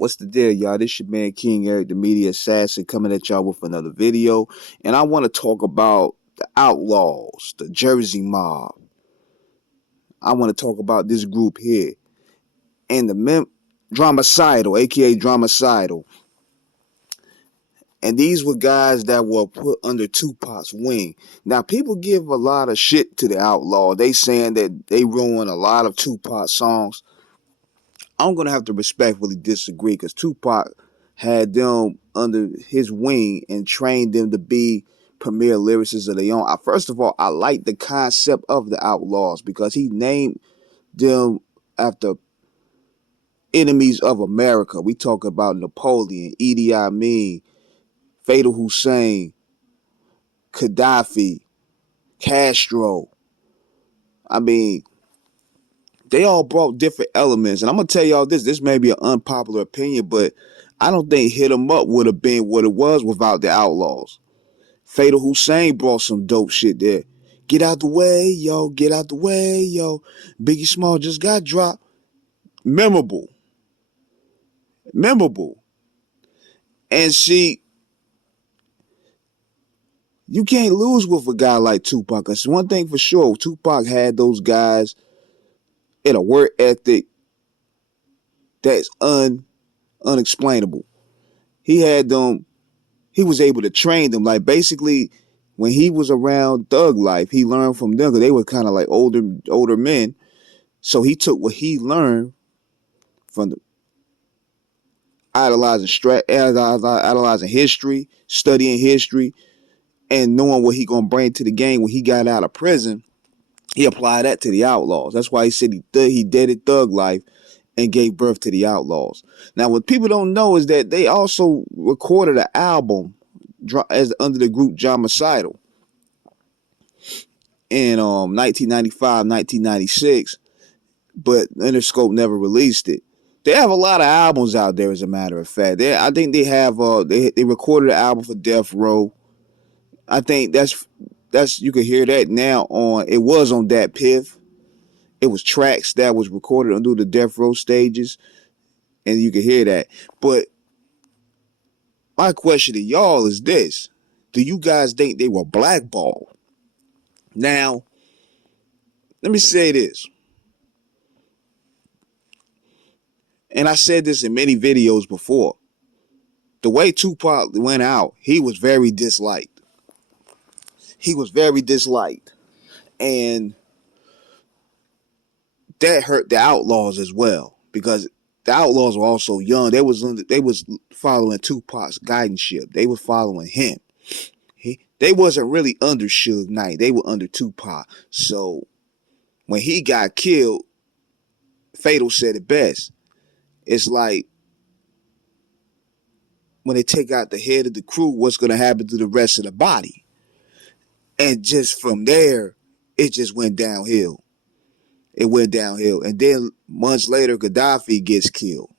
What's the deal, y'all? This your man King Eric, the media assassin, coming at y'all with another video. And I want to talk about the Outlawz, the Jersey Mob. I want to talk about this group here. And the Dramacidal, aka Dramacidal. And these were guys that were put under Tupac's wing. Now, people give a lot of shit to the Outlaw. They saying that they ruined a lot of Tupac songs. I'm gonna have to respectfully disagree because Tupac had them under his wing and trained them to be premier lyricists of their own. First of all, I like the concept of the Outlawz because he named them after enemies of America. We talk about Napoleon, Idi Amin, Fatal Hussein, Gaddafi, Castro. I mean, they all brought different elements. And I'm going to tell y'all this. This may be an unpopular opinion, but I don't think Hit 'Em Up would have been what it was without the Outlawz. Fatal Hussein brought some dope shit there. Get out the way, yo. Get out the way, yo. Biggie Small just got dropped. Memorable. Memorable. And see, you can't lose with a guy like Tupac. Because one thing for sure, Tupac had those guys in a work ethic that's unexplainable. He had them, he was able to train them. Like basically, when he was around Thug Life, he learned from them. They were kind of like older men. So he took what he learned from the idolizing history, studying history, and knowing what he gonna bring to the game when he got out of prison. He applied that to the Outlawz. That's why he said he did Thug Life and gave birth to the Outlawz. Now, what people don't know is that they also recorded an album as under the group Dramacidal in 1995, 1996, but Interscope never released it. They have a lot of albums out there, as a matter of fact. I think they have they recorded an album for Death Row. I think that's you can hear that now on. It was on Dat Piff. It was tracks that was recorded under the Death Row stages, and you can hear that. But my question to y'all is this: do you guys think they were blackballed? Now, let me say this. And I said this in many videos before. The way Tupac went out, he was very disliked. He was very disliked. And that hurt the Outlawz as well. Because the Outlawz were also young. They was following Tupac's guidance ship. They were following him. They wasn't really under Suge Knight. They were under Tupac. So when he got killed, Fatal said it best. It's like when they take out the head of the crew, what's going to happen to the rest of the body? And just from there, it just went downhill. It went downhill. And then months later, Gaddafi gets killed.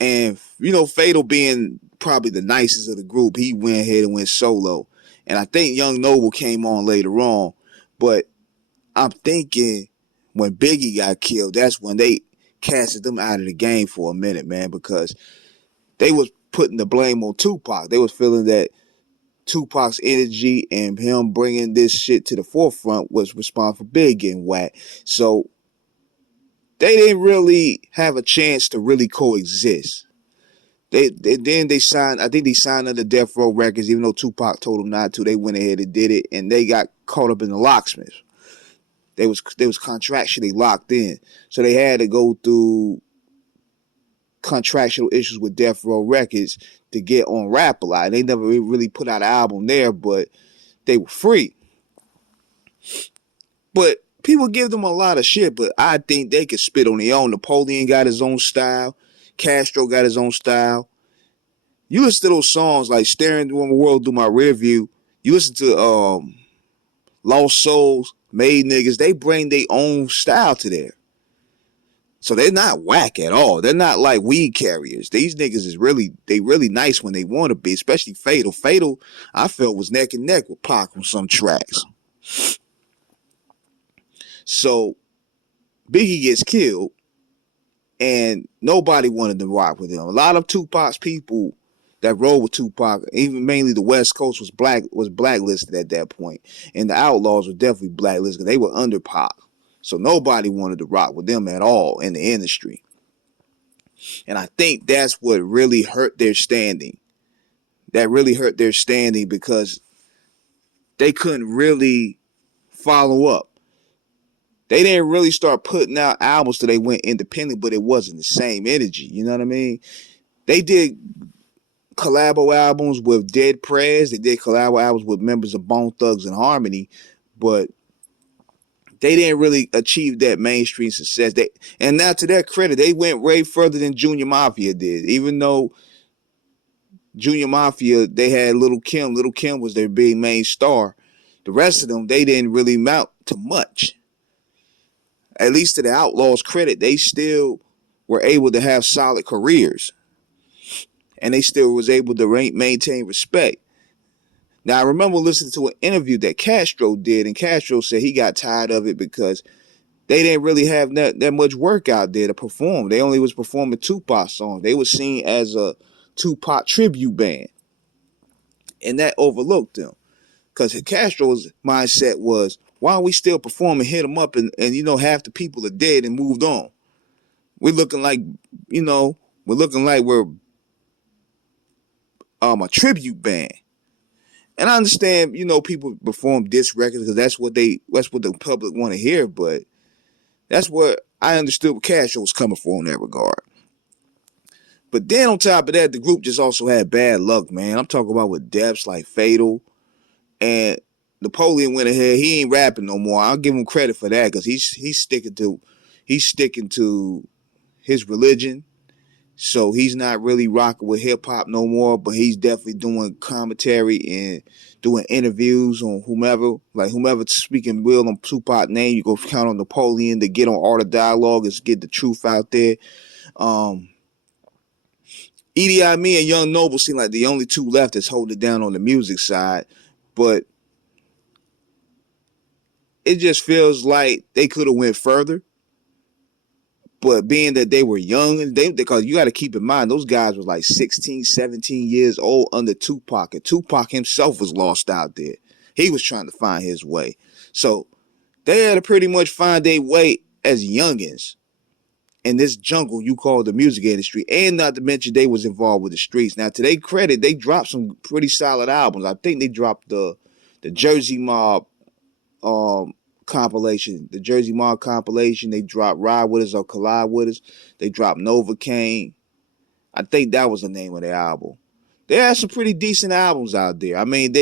And, Fatal being probably the nicest of the group, he went ahead and went solo. And I think Young Noble came on later on. But I'm thinking when Biggie got killed, that's when they casted them out of the game for a minute, man, because they was putting the blame on Tupac. They was feeling that Tupac's energy and him bringing this shit to the forefront was responsible for Big getting whacked. So they didn't really have a chance to really coexist. They signed. I think they signed under Death Row Records, even though Tupac told them not to. They went ahead and did it, and they got caught up in the locksmith. They was contractually locked in, so they had to go through contractual issues with Death Row Records to get on Rap A Lot. They never really put out an album there, but they were free. But people give them a lot of shit, but I think they could spit on their own. Napoleon got his own style. Castro got his own style. You listen to those songs like Staring Through the World Through My Rear View. You listen to Lost Souls, Made Niggas. They bring their own style to there. So they're not whack at all. They're not like weed carriers. These niggas is really nice when they want to be, especially Fatal. Fatal, I felt, was neck and neck with Pac on some tracks. So Biggie gets killed. and nobody wanted to rock with him. A lot of Tupac's people that rolled with Tupac, even mainly the West Coast, was blacklisted at that point, and the Outlawz were definitely blacklisted. They were under Pac, so nobody wanted to rock with them at all in the industry. And I think that's what really hurt their standing. That really hurt their standing because they couldn't really follow up. They didn't really start putting out albums till they went independent, but it wasn't the same energy. You know what I mean? They did collabo albums with Dead Prez. They did collabo albums with members of Bone Thugs and Harmony, but they didn't really achieve that mainstream success. And now to their credit, they went way further than Junior Mafia did. Even though Junior Mafia, they had Lil' Kim. Lil' Kim was their big main star. The rest of them, they didn't really mount to much. At least to the Outlawz' credit, they still were able to have solid careers. And they still was able to maintain respect. Now, I remember listening to an interview that Castro did, and Castro said he got tired of it because they didn't really have that much work out there to perform. They only was performing Tupac songs. They were seen as a Tupac tribute band. And that overlooked them. Because Castro's mindset was, why are we still performing, hit them up, and half the people are dead and moved on. We're looking like, we're a tribute band. And I understand, people perform diss records because that's what the public want to hear, but that's what I understood what Castro was coming for in that regard. But then on top of that, the group just also had bad luck, man. I'm talking about with deaths like Fatal, and Napoleon went ahead. He ain't rapping no more. I'll give him credit for that because he's sticking to his religion. So he's not really rocking with hip hop no more, but he's definitely doing commentary and doing interviews on whomever speaking will on Tupac's name. You go count on Napoleon to get on Art of Dialogue and get the truth out there. Edie Amin and Young Noble seem like the only two left that's holding it down on the music side, but it just feels like they could have went further. But being that they were young, and because you got to keep in mind, those guys were like 16, 17 years old under Tupac, and Tupac himself was lost out there. He was trying to find his way. So they had to pretty much find their way as youngins in this jungle you call the music industry, and not to mention they was involved with the streets. Now, to their credit, they dropped some pretty solid albums. I think they dropped the Jersey Mob compilation, the Jersey Mob compilation. They dropped Ride With Us or Collide With Us. They dropped Novocaine. I think that was the name of the album. They had some pretty decent albums out there. I mean,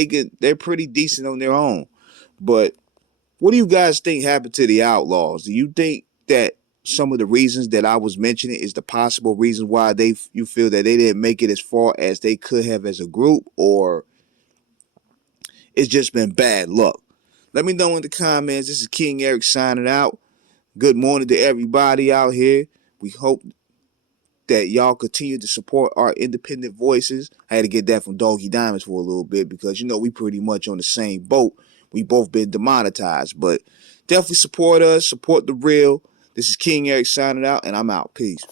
they're pretty decent on their own. But what do you guys think happened to the Outlawz? Do you think that some of the reasons that I was mentioning is the possible reason why you feel that they didn't make it as far as they could have as a group, or it's just been bad luck? Let me know in the comments. This is King Eric signing out. Good morning to everybody out here. We hope that y'all continue to support our independent voices. I had to get that from Doggy Diamonds for a little bit because, we pretty much on the same boat. We both been demonetized, but definitely support us, support the real. This is King Eric signing out, and I'm out. Peace.